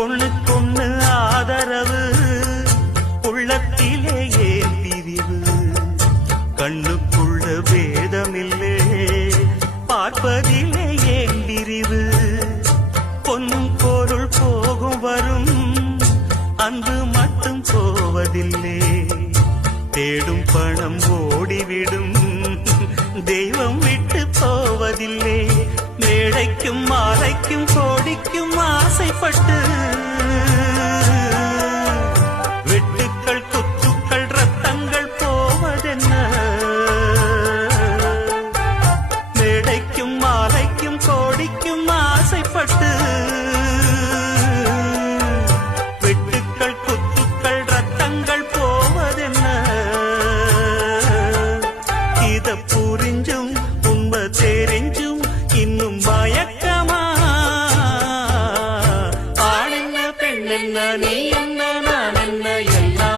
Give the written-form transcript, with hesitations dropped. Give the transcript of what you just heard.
ஒண்ணுக்கொண்ணு ஆதரவு உள்ளத்திலே ஏன் பிரிவு கண்ணுக்குள்ள வேதமில்லே பார்ப்பதிலே ஏன் பிரிவு பொன்னும் பொருள் போகும் வரும் அன்பு மட்டும் போவதில்லை தேடும் பணம் ஓடிவிடும் தெய்வம் விட்டு போவதில்லை மேடைக்கும் மாலைக்கும் கோடிக்கும் ஆசைப்பட்டு வெட்டுக்கள் குத்துக்கள் ரத்தங்கள் போவதென்ன மேடைக்கும் மாலைக்கும் கோடிக்கும் ஆசைப்பட்டு வெட்டுக்கள் குத்துக்கள் ரத்தங்கள் போவதென்ன இத புரிஞ்சும் உண்மை தெரிஞ்சும் இன்னும் பயக்கமா ஆணென்ன பெண்ணென்ன நீ என்ன